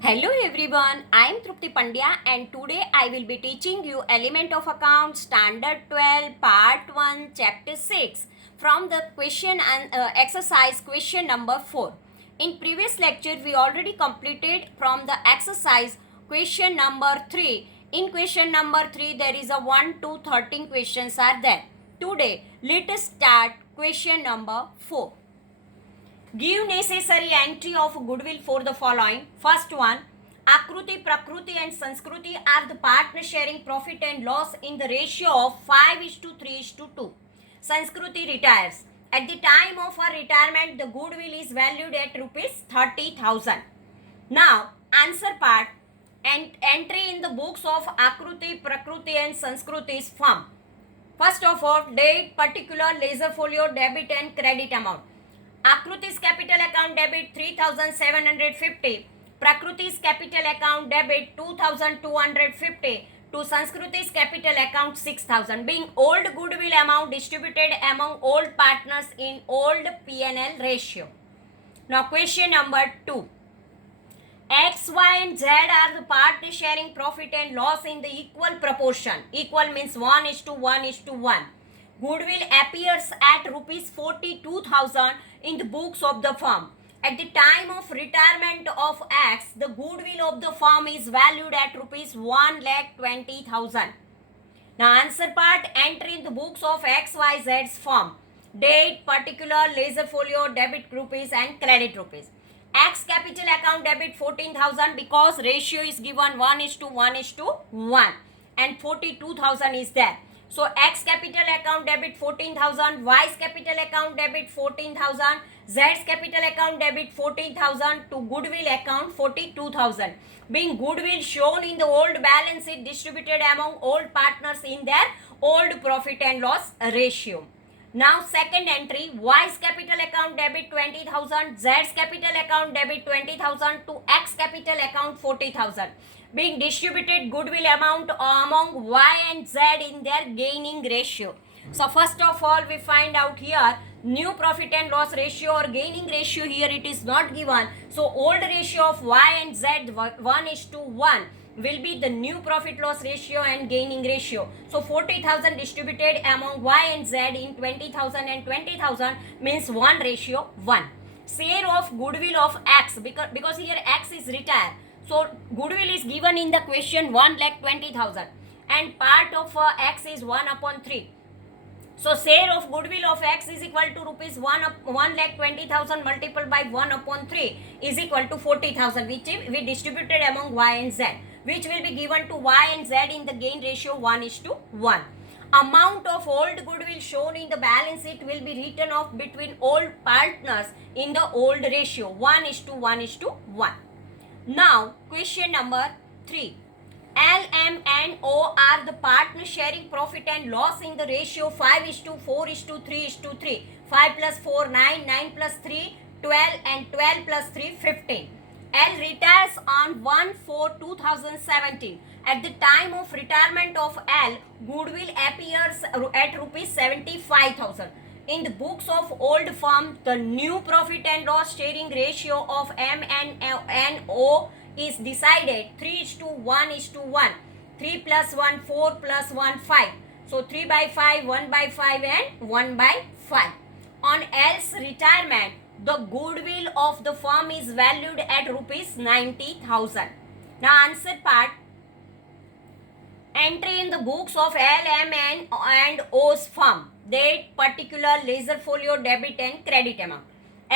Hello everyone, I am Trupti Pandya and today I will be teaching you Element of Account Standard 12 Part 1 Chapter 6 from the question and exercise question number 4. In previous lecture we already completed from the exercise question number 3. In question number 3 there is a 1 to 13 questions are there. Today let us start question number 4. Give necessary entry of goodwill for the following. First one, Akruti, Prakruti and Sanskruti are the partner sharing profit and loss in the ratio of 5:3:2. Sanskruti retires. At the time of her retirement, the goodwill is valued at rupees 30,000. Now, answer part and entry in the books of Akruti, Prakruti and Sanskruti's firm. First of all, date, particular, ledger folio, debit and credit amount. Akruti's capital account debit 3,750. Prakruti's capital account debit 2,250 to Sanskruti's capital account 6,000. Being old goodwill amount distributed among old partners in old P&L ratio. Now question number 2. X, Y and Z are the partner sharing profit and loss in the equal proportion. Equal means 1:1:1. Goodwill appears at rupees 42,000 in the books of the firm. At the time of retirement of X, the goodwill of the firm is valued at rupees 1,20,000. Now answer part, entry in the books of XYZ's firm. Date, particular, ledger folio, debit rupees and credit rupees. X capital account debit 14,000 because ratio is given 1:1:1 and 42,000 is there. So X capital account debit 14,000, Y's capital account debit 14,000, Z's capital account debit 14,000 to goodwill account 42,000. Being goodwill shown in the old balance sheet distributed among old partners in their old profit and loss ratio. Now second entry, Y's capital account debit 20,000, Z's capital account debit 20,000 to X capital account 40,000. Being distributed goodwill amount among Y and Z in their gaining ratio. So first of all we find out here new profit and loss ratio or gaining ratio. Here it is not given. So old ratio of Y and Z 1:1 will be the new profit loss ratio and gaining ratio. So 40,000 distributed among Y and Z in 20,000 and 20,000 means 1:1. Share of goodwill of X because here X is retired. So goodwill is given in the question 1,20,000 and part of X is 1/3. So share of goodwill of X is equal to rupees 1,20,000 multiplied by 1/3 is equal to 40,000 which we distributed among Y and Z, which will be given to Y and Z in the gain ratio 1:1. Amount of old goodwill shown in the balance sheet will be written off between old partners in the old ratio 1:1:1. Now question number 3. L, M and O are the partner sharing profit and loss in the ratio 5:4:3:3. 5 plus 4 9, 9 plus 3 12 and 12 plus 3 15. L retires on 1/4/2017. At the time of retirement of L, goodwill appears at rupees 75,000. In the books of old firm, the new profit and loss sharing ratio of M and O is decided 3:1:1. 3 plus 1 4 plus 1 5. So 3/5, 1/5 and 1/5. On L's retirement, the goodwill of the firm is valued at rupees 90,000. Now answer part. Entry in the books of L, M and O's firm. Date, particular, ledger folio, debit and credit amount.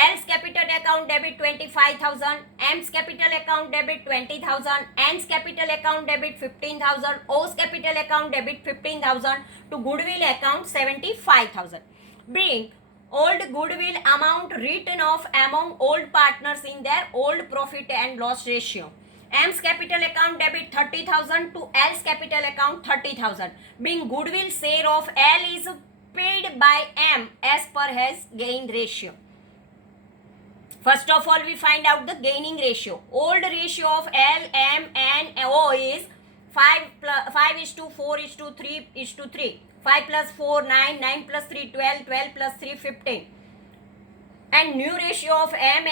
L's capital account debit 25,000, M's capital account debit 20,000, N's capital account debit 15,000, O's capital account debit 15,000 to goodwill account 75,000. Being old goodwill amount written off among old partners in their old profit and loss ratio. M's capital account debit 30,000 to L's capital account 30,000. Being goodwill share of L is paid by M as per his gain ratio. First of all, we find out the gaining ratio. Old ratio of L, M and O is 5:4:3:3. 5 plus 4 9, 9 plus 3 12, 12 plus 3 15. and new ratio of M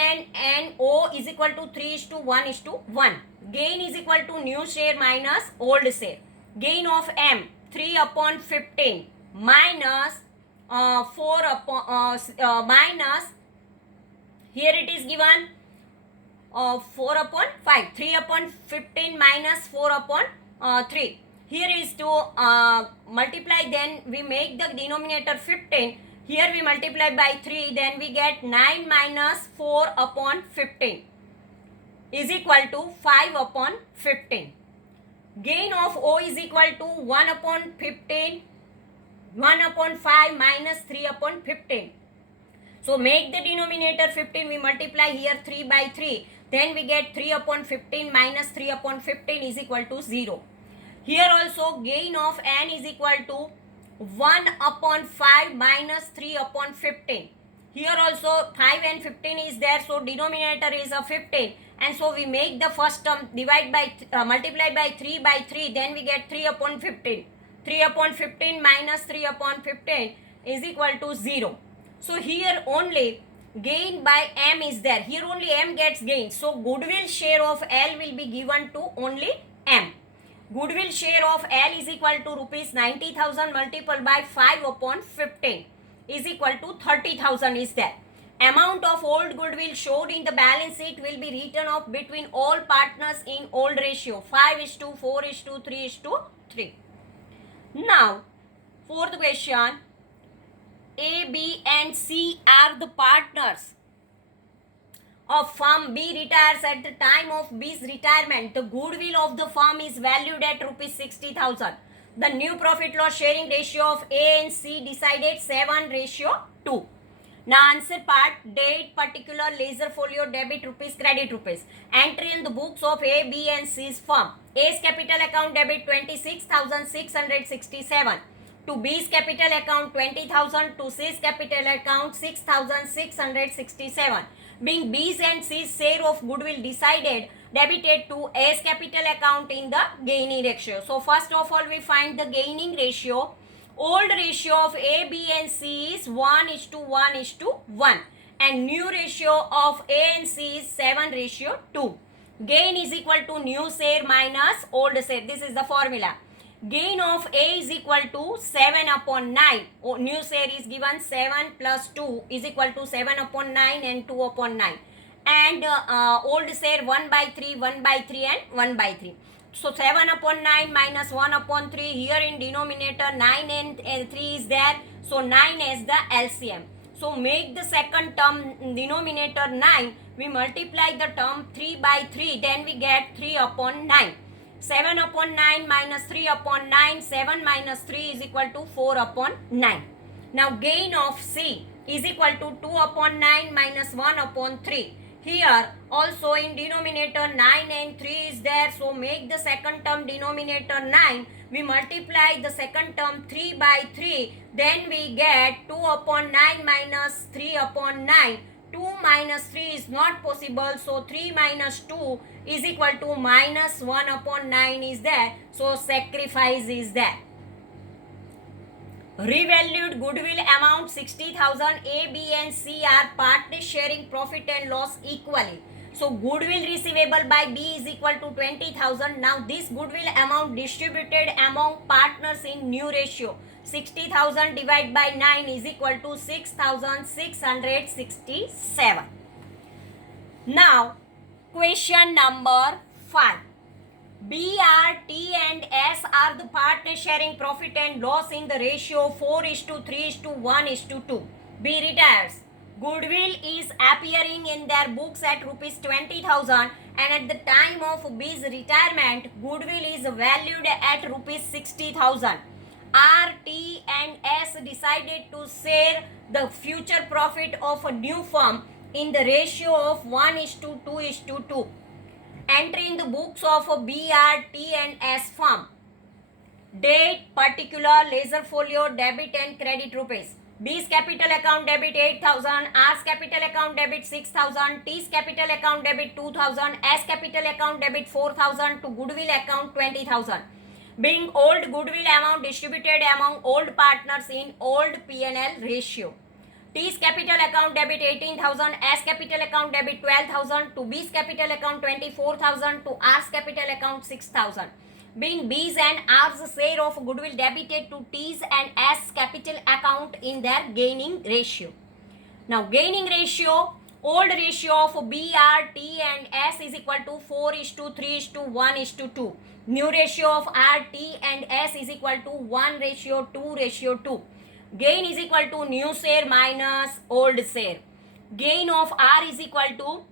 and O is equal to 3:1:1. Gain is equal to new share minus old share. Gain of M 3/15 minus 4 upon minus, here it is given 4/5, 3/15 minus 4/3. Here is to multiply, then we make the denominator 15. Here we multiply by 3, then we get 9 minus 4/15 is equal to 5/15. Gain of O is equal to 1/15, 1/5 minus 3/15. So make the denominator 15, we multiply here 3 by 3. Then we get 3/15 minus 3/15 is equal to 0. Here also gain of N is equal to 1/5 minus 3/15. Here also 5 and 15 is there, so denominator is a 15. And so we make the first term, divide by multiply by 3 by 3, then we get 3/15. 3/15 minus 3/15 is equal to 0. So here only gain by M is there. Here only M gets gain. So goodwill share of L will be given to only M. Goodwill share of L is equal to rupees 90,000 multiplied by 5/15 is equal to 30,000 is there. Amount of old goodwill showed in the balance sheet will be written off between all partners in old ratio 5:4:3:3. Now, fourth question. A, B and C are the partners of firm. B retires at the time of B's retirement. The goodwill of the firm is valued at rupees 60,000. The new profit loss sharing ratio of A and C decided 7:2. Now answer part. Date, particular, ledger folio, debit rupees, credit rupees. Entry in the books of A, B and C's firm. A's capital account debit 26,667. To B's capital account 20,000, to C's capital account 6,667. Being B's and C's share of goodwill decided, debited to A's capital account in the gaining ratio. So first of all we find the gaining ratio. Old ratio of A, B and C is 1:1:1 and new ratio of A and C is 7:2. Gain is equal to new share minus old share. This is the formula. Gain of A is equal to 7/9. New share is given 7 plus 2 is equal to 7/9 and 2/9. And old share 1/3, 1/3 and 1/3. So 7/9 minus 1/3. Here in denominator 9 and 3 is there. So 9 is the LCM. So make the second term denominator 9. We multiply the term 3/3. Then we get 3/9. 7/9 minus 3/9, 7 minus 3 is equal to 4/9. Now gain of C is equal to 2/9 minus 1/3. Here also in denominator 9 and 3 is there, so make the second term denominator 9. We multiply the second term 3/3, then we get 2/9 minus 3/9. 2 minus 3 is not possible, so 3 minus 2 is equal to minus 1/9 is there, so sacrifice is there. Revalued goodwill amount 60,000. A, B and C are partners sharing profit and loss equally. So goodwill receivable by B is equal to 20,000. Now this goodwill amount distributed among partners in new ratio. 60,000 divided by 9 is equal to 6,667. Now question number 5. B, R, T and S are the partners sharing profit and loss in the ratio 4:3:1:2. B retires. Goodwill is appearing in their books at rupees 20,000 and at the time of B's retirement, goodwill is valued at rupees 60,000. R, T and S decided to share the future profit of a new firm in the ratio of 1:2:2. Entry in the books of a B, R, T and S firm. Date, particular, ledger folio, debit and credit rupees. B's capital account debit 8,000, R's capital account debit 6,000, T's capital account debit 2,000, S capital account debit 4,000, to goodwill account 20,000. Being old goodwill amount distributed among old partners in old P&L ratio. T's capital account debit 18,000, S capital account debit 12,000, to B's capital account 24,000, to R's capital account 6,000. Being B's and R's share of goodwill debited to T's and S capital account in their gaining ratio. Now gaining ratio, old ratio of B, R, T and S is equal to 4:3:1:2. New ratio of R, T and S is equal to 1:2:2. Gain is equal to new share minus old share. Gain of R is equal to,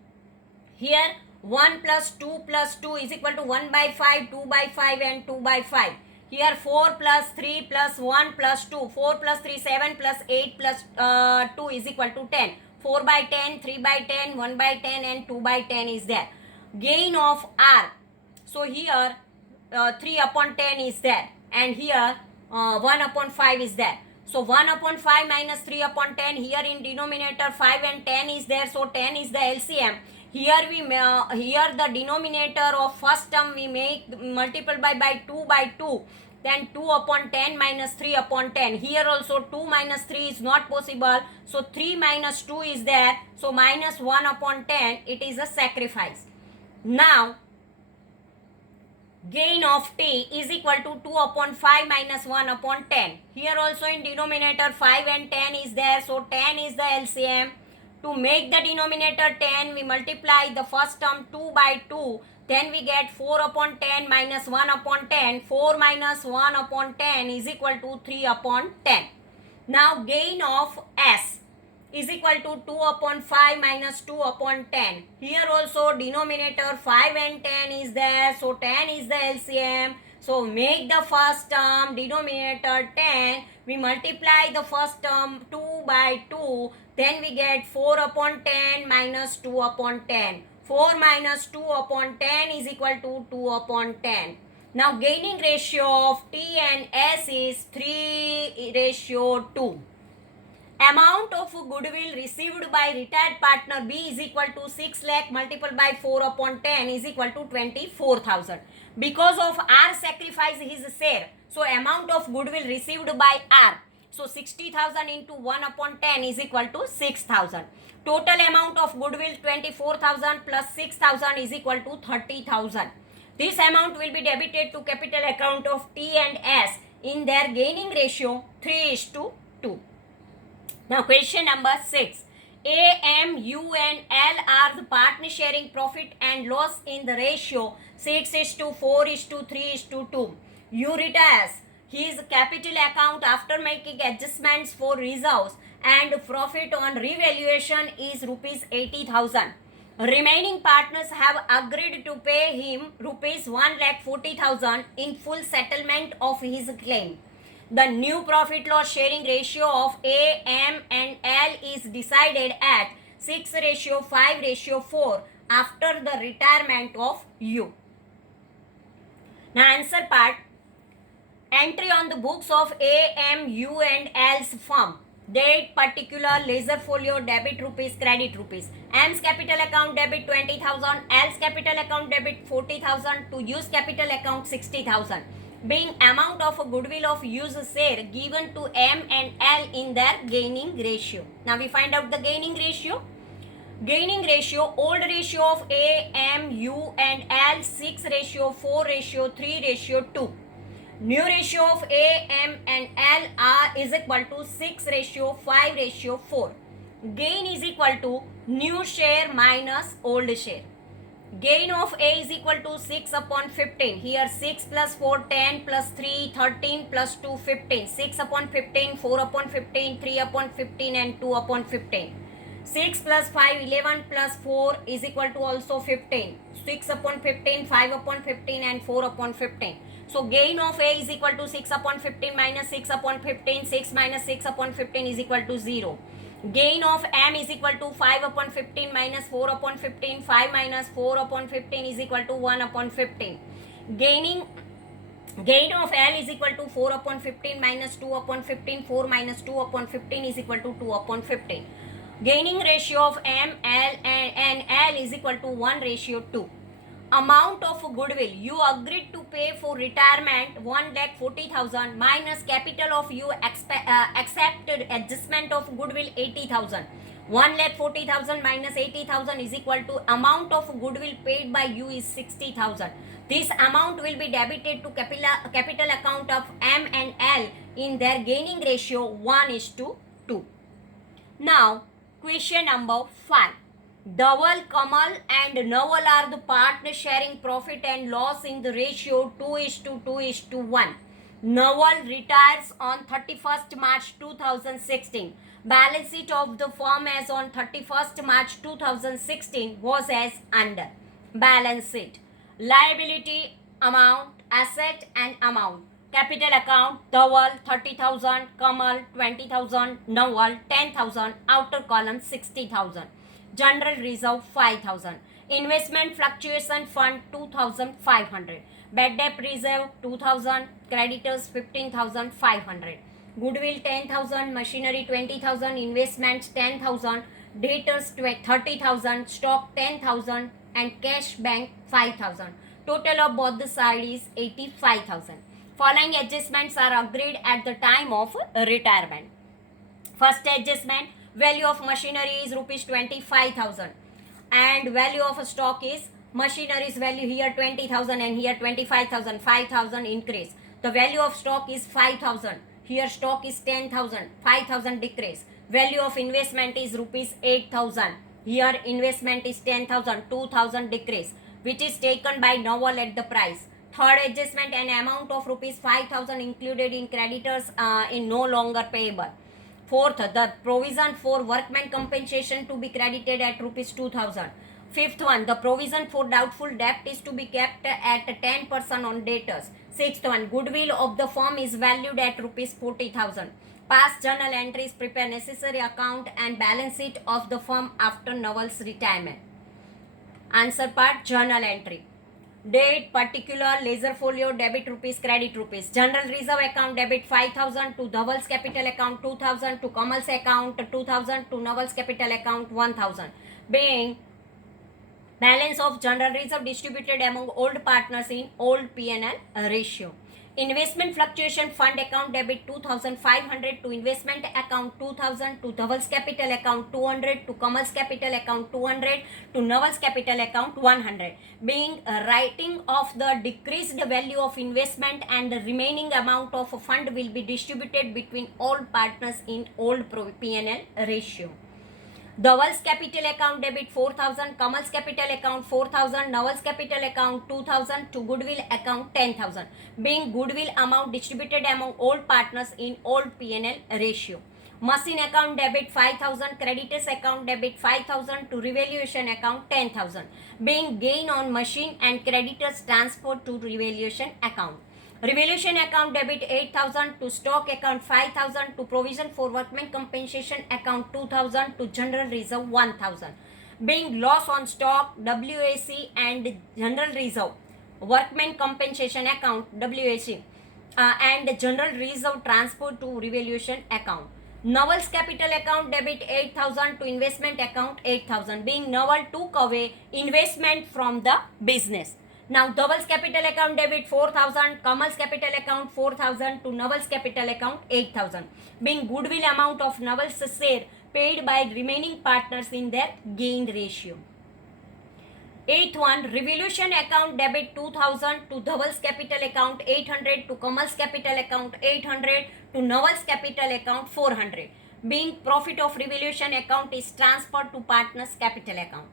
here 1 plus 2 plus 2 is equal to 1/5, 2/5 and 2/5. Here 4 plus 3 plus 1 plus 2. 4 plus 3, 7 plus 8 plus 2 is equal to 10. 4/10, 3/10, 1/10 and 2/10 is there. Gain of R. So here 3/10 is there. And here 1/5 is there. So 1/5 minus 3/10. Here in denominator 5 and 10 is there. So 10 is the LCM. Here here the denominator of first term we make multiple by 2/2. Then 2/10 minus 3/10. Here also 2 minus 3 is not possible. So 3 minus 2 is there. So minus 1/10. It is a sacrifice. Now gain of T is equal to 2/5 minus 1/10. Here also in denominator 5 and 10 is there. So 10 is the LCM. To make the denominator 10, we multiply the first term 2/2. Then we get 4/10 minus 1/10. 4 minus 1/10 is equal to 3/10. Now gain of S is equal to 2/5 minus 2/10. Here also denominator 5 and 10 is there. So 10 is the LCM. So make the first term denominator 10. We multiply the first term 2/2. Then we get 4/10 minus 2/10. 4 minus 2/10 is equal to 2/10. Now gaining ratio of T and S is 3:2. Amount of goodwill received by retired partner B is equal to 6 lakh multiplied by 4/10 is equal to 24,000. Because of R sacrifice his share, so amount of goodwill received by R. So 60,000 into 1/10 is equal to 6,000. Total amount of goodwill 24,000 plus 6,000 is equal to 30,000. This amount will be debited to capital account of T and S in their gaining ratio 3:2. Now question number 6. A, M, U and L are the partner sharing profit and loss in the ratio 6:4:3:2. U retires his capital account after making adjustments for reserves and profit on revaluation is rupees 80,000. Remaining partners have agreed to pay him rupees 1,40,000 in full settlement of his claim. The new profit loss sharing ratio of A, M and L is decided at 6:5:4 after the retirement of U. Now answer part. Entry on the books of A, M, U and L's firm. Date, particular, ledger folio, debit rupees, credit rupees. M's capital account debit 20,000, L's capital account debit 40,000, to U's capital account 60,000. Being amount of goodwill of U's share given to M and L in their gaining ratio. Now we find out the gaining ratio. Gaining ratio, old ratio of A, M, U and L 6:4:3:2. New ratio of A, M and L is equal to 6:5:4. Gain is equal to new share minus old share. Gain of A is equal to 6/15. Here 6 plus 4 10 plus 3 13 plus 2 15. 6/15, 4/15, 3/15 and 2/15. 6 plus 5 11 plus 4 is equal to also 15. 6/15, 5/15 and 4/15. So gain of A is equal to 6/15 minus 6/15. 6 minus 6/15 is equal to 0. Gain of M is equal to 5/15 minus 4/15. 5 minus 4/15 is equal to 1/15. Gain of L is equal to 4/15 minus 2/15. 4 minus 2/15 is equal to 2/15. Gaining ratio of M, L and L is equal to 1:2. amount of goodwill you agreed to pay for retirement 1,40,000 minus capital of you accepted adjustment of goodwill 80,000. 1,40,000 minus 80,000 is equal to amount of goodwill paid by you is 60,000. This amount will be debited to capital account of M and L in their gaining ratio 1:2. Now question number 5. Dhaval, Kamal and Naval are the partners sharing profit and loss in the ratio 2:2:1. Naval retires on 31st March 2016. Balance sheet of the firm as on 31st March 2016 was as under. Balance sheet. Liability amount, asset and amount. Capital account, Dhaval 30,000, Kamal 20,000, Naval 10,000, outer column 60,000. General reserve 5,000. Investment fluctuation fund 2,500. Bad debt reserve 2,000. Creditors 15,500. Goodwill 10,000. Machinery 20,000. Investments 10,000. Debtors 30,000. Stock 10,000. And cash bank 5,000. Total of both the sides is 85,000. Following adjustments are agreed at the time of retirement. First adjustment, value of machinery is rupees 25,000 and value of stock is machinery's value here 20,000 and here 25,000, 5,000 increase. The value of stock is 5,000, here stock is 10,000, 5,000 decrease. Value of investment is rupees 8,000, here investment is 10,000, 2,000 decrease, which is taken by Naval at the price. Third adjustment, an amount of rupees 5,000 included in creditors in no longer payable. Fourth, the provision for workman compensation to be credited at rupees 2,000. Fifth one, the provision for doubtful debt is to be kept at 10% on debtors. Sixth one, goodwill of the firm is valued at rupees 40,000. Past journal entries prepare necessary account and balance sheet of the firm after Naval's retirement. Answer part, journal entry. Date, particular, ledger folio, debit rupees, credit rupees. General reserve account, debit 5,000 to Dhaval's capital account 2,000, to Kamal's account 2,000, to Naval's capital account 1,000. Being balance of general reserve distributed among old partners in old P&L ratio. Investment fluctuation fund account, debit 2,500 to investment account 2,000, to Dhaval's capital account 200, to Kamal's capital account 200, to Naval's capital account 100. Being writing of the decreased value of investment and the remaining amount of a fund will be distributed between all partners in old P&L ratio. Dhaval's capital account debit 4,000, Kamal's capital account 4,000, Naval's capital account 2,000, to goodwill account 10,000. Being goodwill amount distributed among all partners in old P&L ratio. Machine account debit 5,000, creditors account debit 5,000, to revaluation account 10,000. Being gain on machine and creditors transferred to revaluation account. Revaluation account debit 8,000, to stock account 5,000, to provision for workmen compensation account 2,000, to general reserve 1,000. Being loss on stock WAC and general reserve, workmen compensation account WAC and general reserve transferred to revaluation account. Naval's capital account debit 8,000, to investment account 8,000. Being Naval took away investment from the business. Now Dhaval's capital account debit 4,000, Kamal's capital account 4,000, to Naval's capital account 8,000. Being goodwill amount of Naval's share paid by remaining partners in their gain ratio. Eighth one, revaluation account debit 2,000, to Dhaval's capital account 800, to Kamal's capital account 800, to Naval's capital account 400. Being profit of revaluation account is transferred to partners capital account.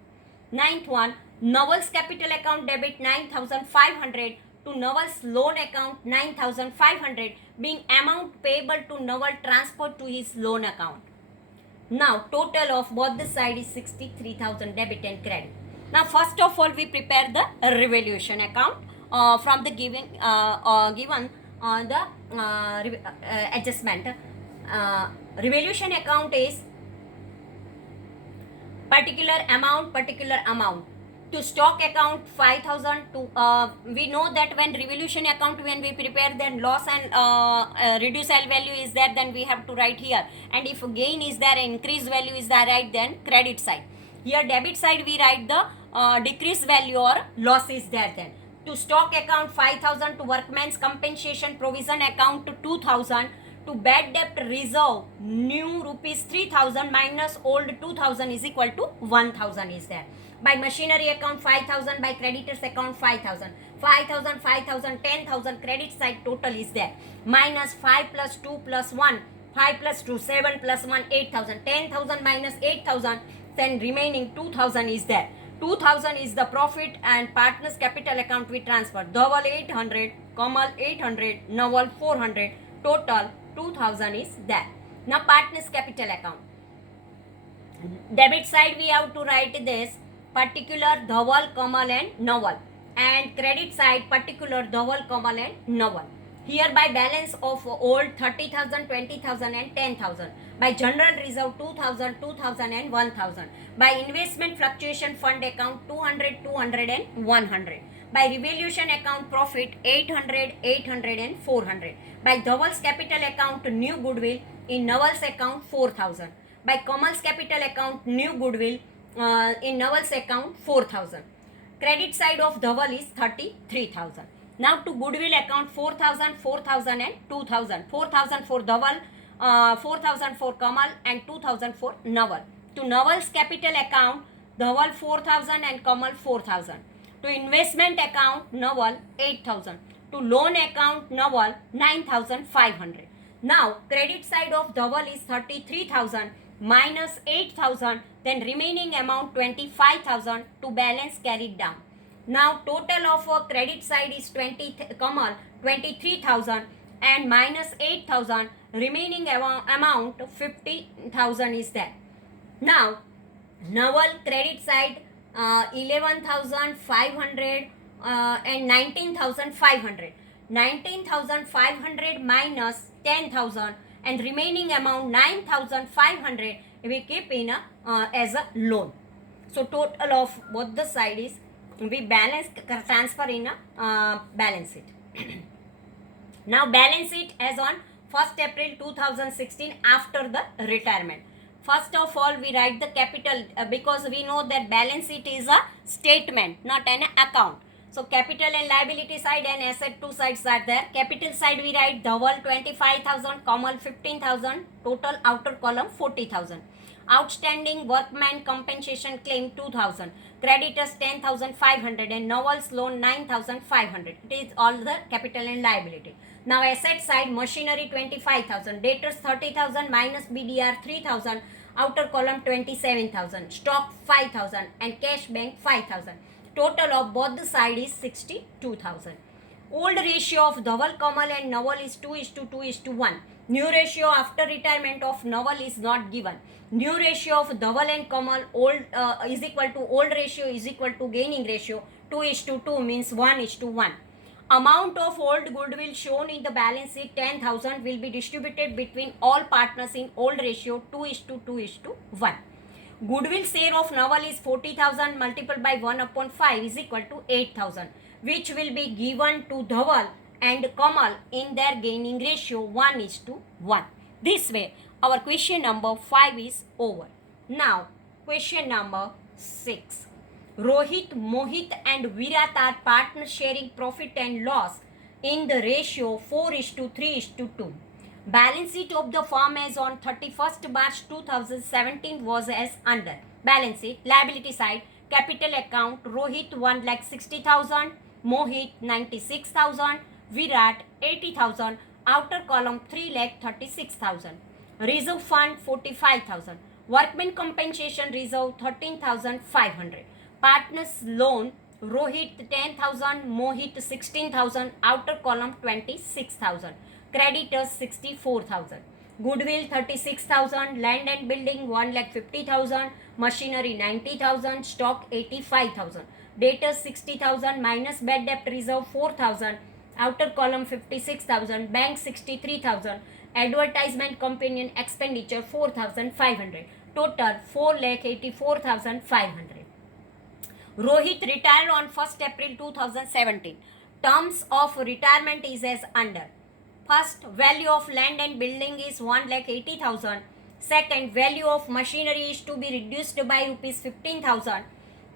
Ninth one, Naval's capital account debit 9,500, to Naval's loan account 9,500, being amount payable to Naval transferred to his loan account. Now total of both the side is 63,000 debit and credit. Now first of all we prepare the revaluation account from the given adjustment. Revaluation account is particular amount. To stock account 5,000, to we know that when revaluation account, when we prepare, then loss and reduced sale value is there, then we have to write here, and if gain is there, increased value is there, right, then credit side. Here debit side we write the decrease value or loss is there then. To stock account 5,000, to workman's compensation provision account 2,000, to bad debt reserve new rupees 3,000 minus old 2,000 is equal to 1,000 is there. By machinery account 5,000, by creditors account 5,000. 5,000, 5,000, 10,000 credit side total is there. Minus 5 plus 2 plus 1, 5 plus 2, 7 plus 1, 8,000. 10,000 minus 8,000, then remaining 2,000 is there. 2,000 is the profit and partners capital account we transfer. Dhaval 800, Kamal 800, Naval 400, total 2,000 is there. Now partners capital account. Debit side we have to write this particular Dhaval, Kamal and Naval, and credit side particular Dhaval, Kamal and Naval. Hereby balance of old 30,000, 20,000 and 10,000. By general reserve 2,000, 2,000 and 1,000. By investment fluctuation fund account 200, 200 and 100. By revaluation account profit 800, 800 and 400. By Dhaval's capital account new goodwill in Naval's account 4,000. By Kamal's capital account new goodwill in Naval's account 4,000. Credit side of Dhaval is 33,000. Now to goodwill account 4,000, 4,000 and 2,000. 4,000 for Dhaval, 4,000 for Kamal and 2,000 for Naval. To Naval's capital account, Dhaval 4,000 and Kamal 4,000. To investment account, Naval 8,000. To loan account, Naval 9,500. Now credit side of Dhaval is 33,000 minus 8,000, then remaining amount 25,000 to balance carried down. Now total of credit side is Kamal 23,000 and minus 8,000, remaining amount 50,000 is there. Now Naval credit side 11,500 and 19,500. 19,500 minus 10,000 and remaining amount 9,500 we keep in as a loan. So total of both the side is we balance transfer in a balance sheet. Now balance sheet as on 1st April 2016 after the retirement. First of all we write the capital because we know that balance sheet is a statement, not an account. So capital and liability side and asset two sides are there. Capital side we write Dhaval 25,000, Kamal 15,000, total outer column 40,000. Outstanding workman compensation claim 2,000, creditors 10,500 and Naval's loan 9,500. It is all the capital and liability. Now asset side machinery 25,000, debtors 30,000 minus BDR 3,000, outer column 27,000, stock 5,000 and cash bank 5,000. Total of both the side is 62,000. Old ratio of Dhaval, Kamal and Naval is 2:2:1. New ratio after retirement of Naval is not given. New ratio of Dhaval and Kamal old is equal to old ratio is equal to gaining ratio 2:2 means 1:1. Amount of old goodwill shown in the balance sheet 10,000 will be distributed between all partners in old ratio 2:2:1. Goodwill share of Naval is 40,000 multiplied by 1/5 is equal to 8,000, which will be given to Dhaval and Kamal in their gaining ratio 1:1. This way our question number 5 is over. Now question number 6. Rohit, Mohit and Virat are partners sharing profit and loss in the ratio 4:3:2. Balance sheet of the firm as on 31st March 2017 was as under. Balance sheet, liability side, capital account, Rohit 1,60,000, Mohit 96,000, Virat 80,000, outer column 3,36,000. Reserve fund 45,000. Workman compensation reserve 13,500. Partners loan Rohit 10,000, Mohit 16,000, outer column 26,000. Creditors 64,000. Goodwill 36,000, land and building 1,50,000, machinery 90,000, stock 85,000. Debtors 60,000 minus bad debt reserve 4,000, outer column 56,000, bank 63,000, advertisement companion expenditure 4,500, total 4,84,500. Rohit retired on 1st April 2017. Terms of retirement is as under. First, value of land and building is 1,80,000. Second, value of machinery is to be reduced by rupees 15,000.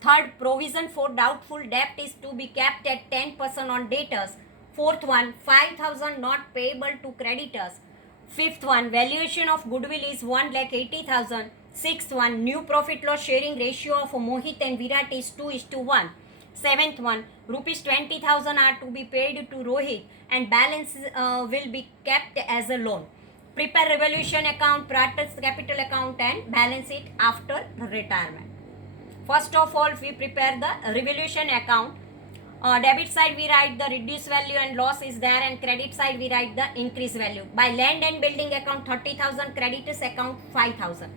Third, provision for doubtful debt is to be kept at 10% on debtors. Fourth one, 5,000 not payable to creditors. Fifth one, valuation of goodwill is 1,80,000. Sixth one, new profit loss sharing ratio of Mohit and Virat is 2:1. Seventh one, rupees 20,000 are to be paid to Rohit and balance will be kept as a loan. Prepare revaluation account, Pratas capital account and balance it after retirement. First of all, we prepare the revaluation account. Debit side we write the reduced value and loss is there, and credit side we write the increased value. By land and building account 30,000, creditors account 5,000.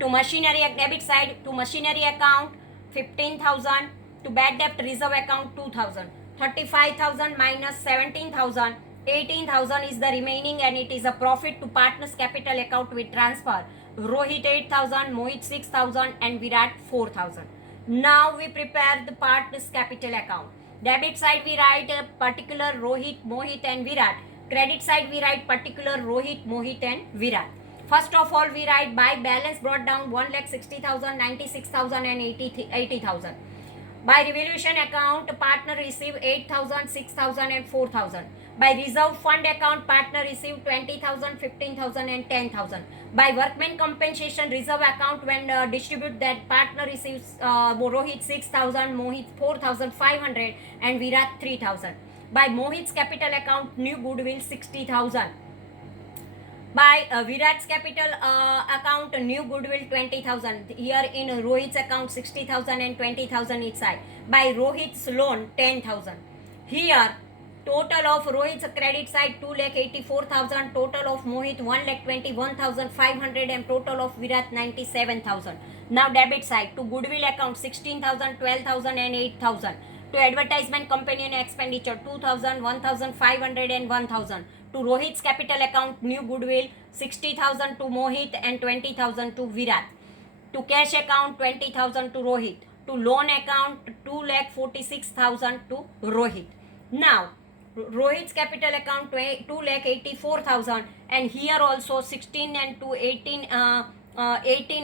To machinery debit side, to machinery account 15,000, to bad debt reserve account 2,000. 35,000 minus 17,000, 18,000 is the remaining and it is a profit to partners capital account with transfer. Rohit 8,000, Mohit 6,000 and Virat 4,000. Now we prepare the partners capital account. Debit side we write particular Rohit, Mohit and Virat. Credit side we write particular Rohit, Mohit and Virat. First of all we write by balance brought down 1,60,000, 96,000 and 80,000. By revaluation account, partner receive 8,000, 6,000 and 4,000. By reserve fund account, partner receive 20,000, 15,000 and 10,000. By workman compensation reserve account, when distribute that, partner receives Rohit 6,000, Mohit 4,500 and Virat 3,000. By Mohit's capital account, new goodwill 60,000. By Virat's capital account, new goodwill 20,000. Here in Rohit's account 60,000 and 20,000 each side. By Rohit's loan 10,000. Here total of Rohit's credit side 2,84,000. Total of Mohit 1,21,500 and total of Virat 97,000. Now debit side, to goodwill account 16,000, 12,000 and 8,000. To advertisement companion expenditure 2,000, 1,500 and 1,000. To Rohit's capital account, new goodwill 60,000 to Mohit and 20,000 to Virat. To cash account 20,000 to Rohit. To loan account 2,46,000 to Rohit. Now Rohit's capital account 2,84,000 and here also 16 and 2 18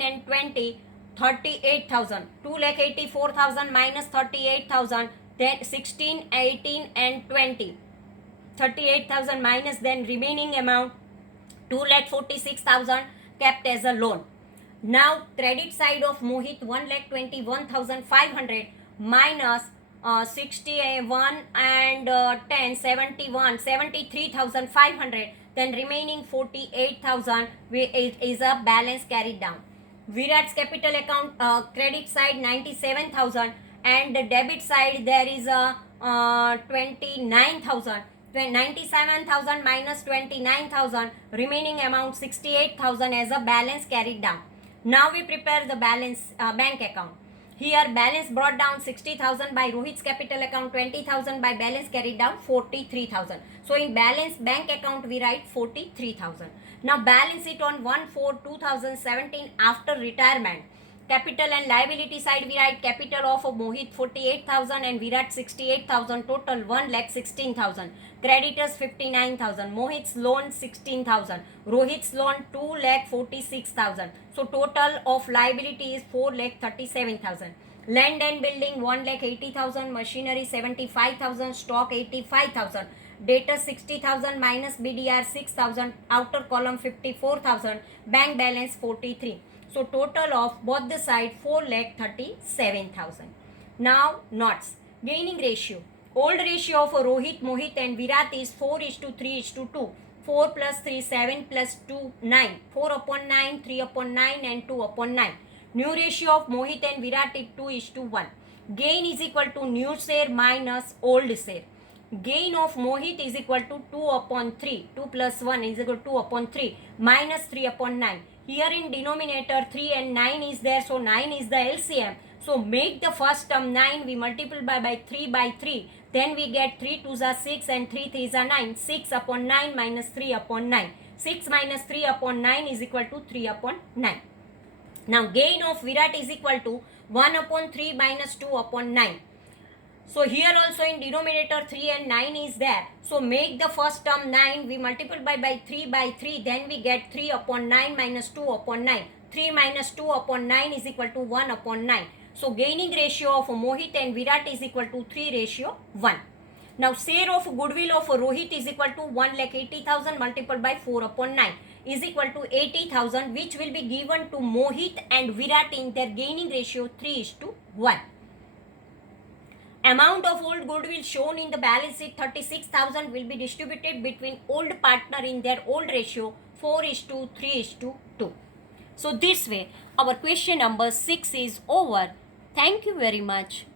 and 20 38,000. 2,84,000 minus 38,000, then 16, 18 and 20. 38,000 minus, then remaining amount 2,46,000 kept as a loan. Now credit side of Mohit 1,21,500 minus 61 and 10 71 73,500, then remaining 48,000 is a balance carried down. Virat's capital account credit side 97,000 and the debit side there is a 29,000. 97,000 minus 29,000, remaining amount 68,000 as a balance carried down. Now we prepare the balance bank account. Here balance brought down 60,000 by Rohit's capital account, 20,000 by balance carried down 43,000. So in balance bank account we write 43,000. Now balance it on 1/4/2017 after retirement. Capital and liability side we write capital of Mohit 48,000 and Virat 68,000, total 1,16,000. Creditors 59,000. Mohit's loan 16,000. Rohit's loan 2,46,000. So total of liability is 4,37,000. Land and building 1,80,000. Machinery 75,000. Stock 85,000. Debtors 60,000 minus BDR 6,000. Outer column 54,000. Bank balance 43. So total of both the side 4,37,000. Now notes. Gaining ratio. Old ratio of Rohit, Mohit and Virat is 4:3:2. 4 plus 3 7 plus 2 9. 4/9, 3/9 and 2/9. New ratio of Mohit and Virat is 2:1. Gain is equal to new share minus old share. Gain of Mohit is equal to 2/3. 2 plus 1 is equal to 2/3 minus 3/9. Here in denominator 3 and 9 is there, so 9 is the LCM. So make the first term 9, we multiply by 3 by 3. Then we get 3 2s are 6 and 3 3s are 9. 6/9 minus 3/9. 6 minus 3/9 is equal to 3/9. Now gain of Virat is equal to 1/3 minus 2/9. So here also in denominator 3 and 9 is there. So make the first term 9, we multiply by 3 by 3, then we get 3/9 minus 2/9. 3 minus 2/9 is equal to 1/9. So gaining ratio of Mohit and Virat is equal to 3:1. Now share of goodwill of Rohit is equal to 1,80,000 multiplied by 4/9 is equal to 80,000, which will be given to Mohit and Virat in their gaining ratio 3:1. Amount of old goodwill shown in the balance sheet 36,000 will be distributed between old partner in their old ratio 4:3:2. So this way our question number 6 is over. Thank you very much.